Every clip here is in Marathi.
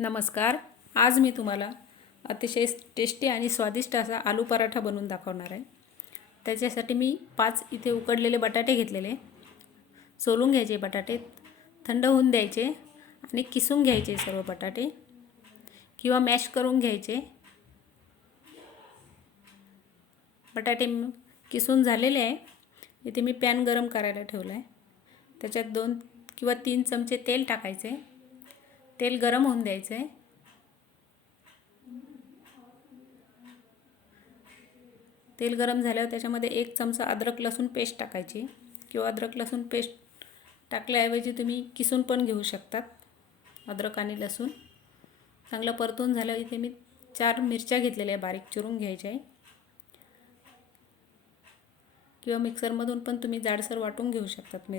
नमस्कार. आज मी तुम्हाला अतिशय टेस्टी आणि स्वादिष्ट असा आलू पराठा बनवून दाखवणार आहे. त्याच्यासाठी मी 5 इथे उकडलेले बटाटे घेतलेले. सोलून घ्यायचे बटाटे, थंड होऊन द्यायचे आणि किसून घ्यायचे सर्व बटाटे किंवा मॅश करून घ्यायचे. बटाटे किसून झालेले आहे. इथे मी पॅन गरम करायला ठेवला आहे. त्याच्यात 2 किंवा 3 चमचे तेल टाकायचे. तेल गरम होऊन द्यायचे. तेल गरम झाल्यावर त्याच्यामध्ये 1 चमचा अद्रक लसूण पेस्ट टाकायची किंवा अद्रक लसूण पेस्ट टाकल्याऐवजी तुम्ही किसून पण घेऊ शकतात. अद्रक आणि लसूण चांगलं परतून झाल्यावर इथे मी 4 मिरच्या घेतलेल्या आहे, बारीक चिरून घ्यायच्या आहे किंवा मिक्सरमधून पण तुम्ही जाडसर वाटून घेऊ शकतात.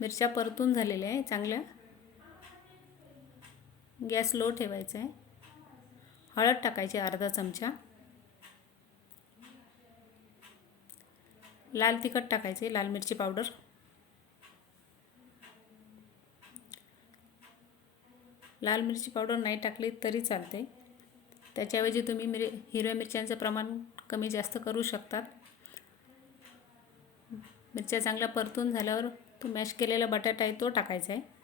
मिरच्या परतून झालेल्या आहे. चांगल्या गॅस लो ठेवायचा आहे. हळद टाकायची अर्धा चमचा. लाल तिखट टाकायचे, लाल मिरची पावडर. लाल मिरची पावडर नाही टाकली तरी चालते. त्याच्याऐवजी तुम्ही हिरव्या मिरच्यांचं प्रमाण कमी जास्त करू शकतात. मिरच्या चांगल्या परतून झाल्यावर तो मॅश केलेला बटाटा आहे तो टाकायचा आहे.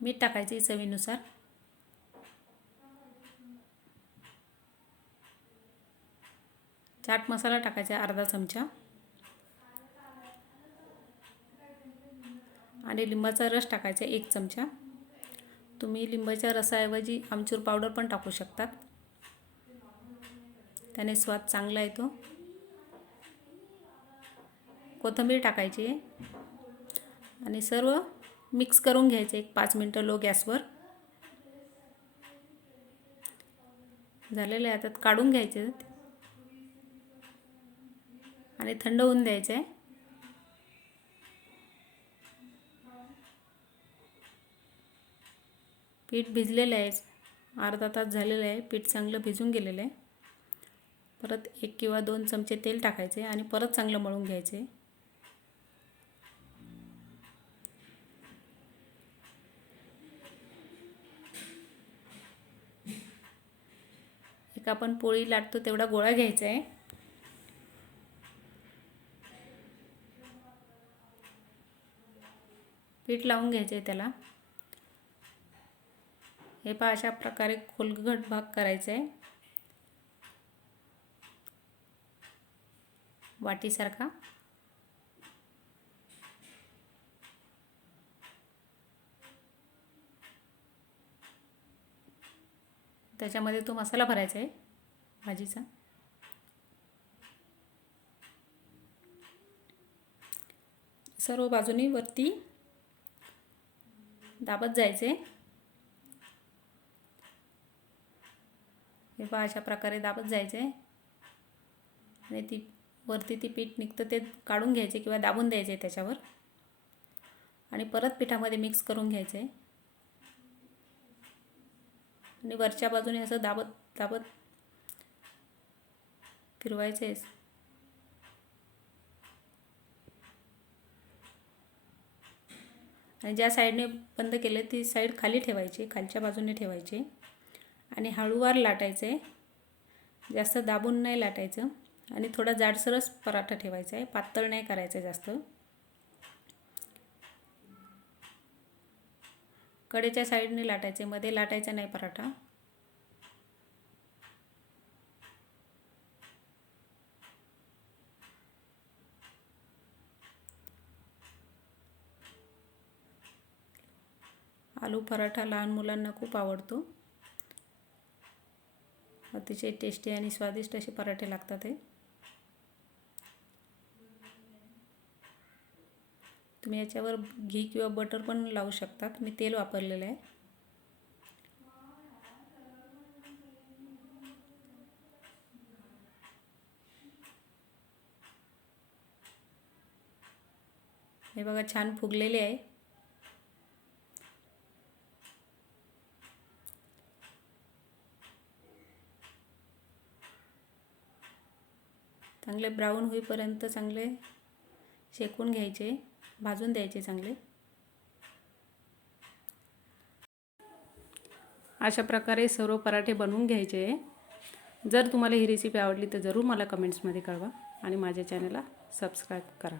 मीठ टाकायचे चवीनुसार. चाट मसाला टाकायचा अर्धा चमचा आणि लिंबाचा रस टाकायचा 1 चमचा. तुम्ही लिंबाच्या रसाऐवजी आमचूर पावडर पण टाकू शकतात. त्याने स्वाद चांगला येतो. कोथिंबीर टाकायची आणि सर्व मिक्स करून घ्यायचे 5 मिनिटं लो गॅसवर. झालेले आता काढून घ्यायचे आणि थंड होऊन द्यायचे आहे. पीठ भिजलेलं आहे. अर्धा तास झालेलं आहे. पीठ चांगलं भिजून गेलेलं आहे. परत 1 किंवा 2 चमचे तेल टाकायचे आणि परत चांगलं मळून घ्यायचे. एक आपण पोळी लाटतो तेवढा गोळा घ्यायचा आहे. पीठ लावून घ्यायचे आहे त्याला. हे पहा अशा प्रकारे खोलगट भाग करायचा आहे वाटीसारखा. त्याच्यामध्ये तो मसाला भरायचा आहे भाजीचा. सर्व बाजूनी वरती दाबत जायचे. हे पहा अशा प्रकारे दाबत जायचे आणि वरती पीठ निघतं ते काढून घ्यायचे किंवा दाबून द्यायचे त्याच्यावर आणि परत पिठामध्ये मिक्स करून घ्यायचे आणि वरच्या बाजूने असं दाबत फिरवायचे. आणि ज्या साईडने बंद केले ती साईड खाली ठेवायची, खालच्या बाजूने ठेवायचे आणि हळूवार लाटायचे. जास्त दाबून नाही लाटायचं आणि थोडा जाडसरच पराठा ठेवायचा आहे. पातळ नाही करायचं जास्त. कडेच्या साईडने लाटायचे, मध्ये लाटायचा नाही पराठा. आलू पराठा लहान मुलांना खूप आवडतो. अतिशय टेस्टी आणि स्वादिष्ट असे पराठे लागतात हे. तुम्ही याच्यावर घी किंवा बटर पण लावू शकतात. मी तेल वापरलेलं आहे. हे बघा छान फुगलेले आहे. चांगले ब्राऊन होईपर्यंत चांगले शेकून घ्यायचे, भाजून द्यायचे चांगले। अशा प्रकारे सर्व पराठे बनवून घ्यायचे। जर तुम्हाला ही रेसिपी आवडली तर जरूर मला कमेंट्समध्ये कळवा आणि माझ्या चॅनलला सबस्क्राईब करा।